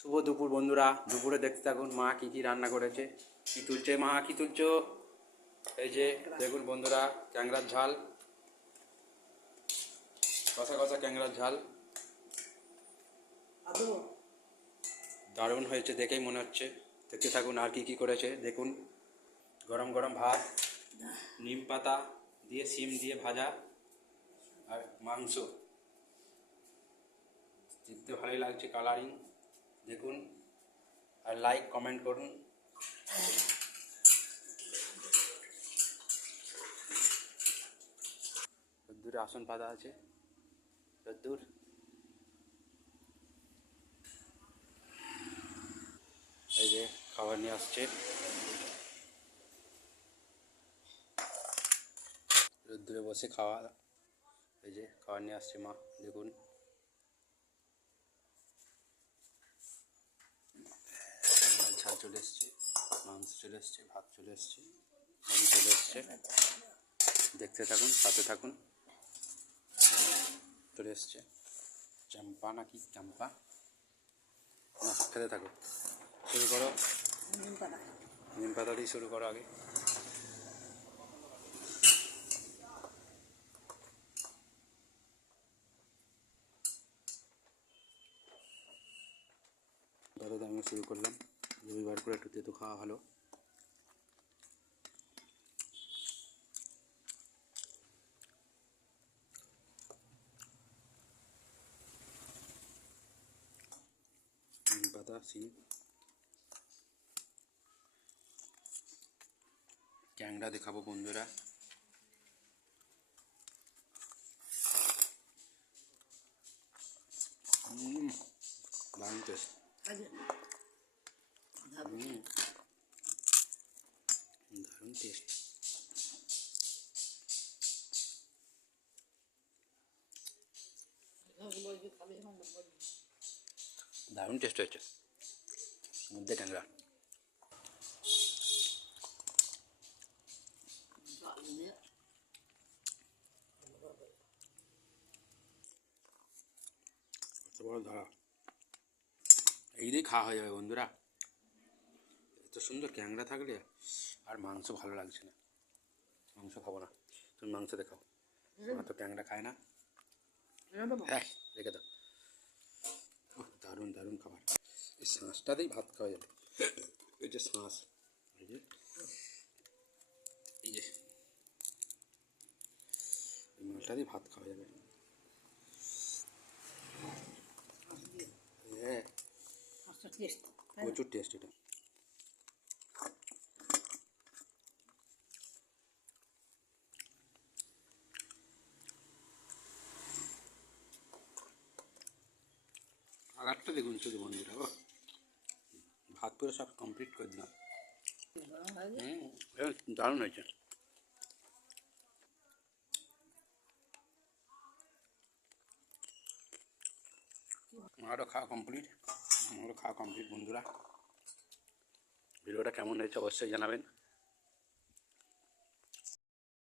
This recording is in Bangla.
শুভ দুপুর বন্ধুরা। দুপুরে দেখতে থাকুন মা কী কী রান্না করেছে। কী তুলছে মা, কী তুলছো? এই যে দেখুন বন্ধুরা, ক্যাংরার ঝাল, কষা কষা ক্যাংরার ঝাল দারুণ হয়েছে, দেখেই মনে হচ্ছে। দেখতে থাকুন আর কী কী করেছে দেখুন। গরম গরম ভাত, নিম পাতা দিয়ে সিম দিয়ে ভাজা, আর মাংস। দেখতে ভালোই লাগছে, কালারিং দেখুন। আর লাইক কমেন্ট করুন। দূরে আসন পাতা আছে, দূর। এই যে খাবার নিয়ে আসছে, রোদ্দুরে বসে খাওয়া। এই যে খাবার নিয়ে আসছে মা, দেখুন। ঝাল চলে এসছে, মাংস চলে এসছে, ভাত চলে এসছে, ডিম চলে এসছে। দেখতে থাকুন, সাথে থাকুন। চলে এসছে চাম্পা, নাকি চাম্পা না, খেতে থাকো। শুরু করো, নিম পাতা দিয়ে শুরু করো আগে। দাদা আমি শুরু করলাম। রবিবার করে একটু তেতো খাওয়া ভালো। নিম পাতা, সিম, ক্যাংড়া দেখাবো বন্ধুরা। দারুণ টেস্ট, দারুণ টেস্ট। দারুণ টেস্ট হয়েছে, মধ্যে ট্যাংরা। কত বড় ধরা, এই দিয়ে খাওয়া হয়ে যাবে বন্ধুরা। এত সুন্দর ক্যাংরা থাকলে আর মাংস ভালো লাগছে না। মাংস খাবো না, তুমি মাংস দেখাও। আমার তো ক্যাংরা খায় না। হ্যাঁ রেখে দাও। দারুণ দারুণ খাবার। এই শাঁসটাতেই ভাত খাওয়া যাবে। এই যে শাঁস, এই যে এই যে এই মালটা দিয়ে ভাত খাওয়া যাবে। হ্যাঁ প্রচুর টেস্ট এটা। আগারটা দেখুন শুধু বন্ধুরা, ভাত করে সব কমপ্লিট করে দিলাম। দারুণ হয়েছে। আমারও খাওয়া কমপ্লিট, আমারও খাওয়া কমপ্লিট বন্ধুরা। ভিডিওটা কেমন হয়েছে অবশ্যই জানাবেন।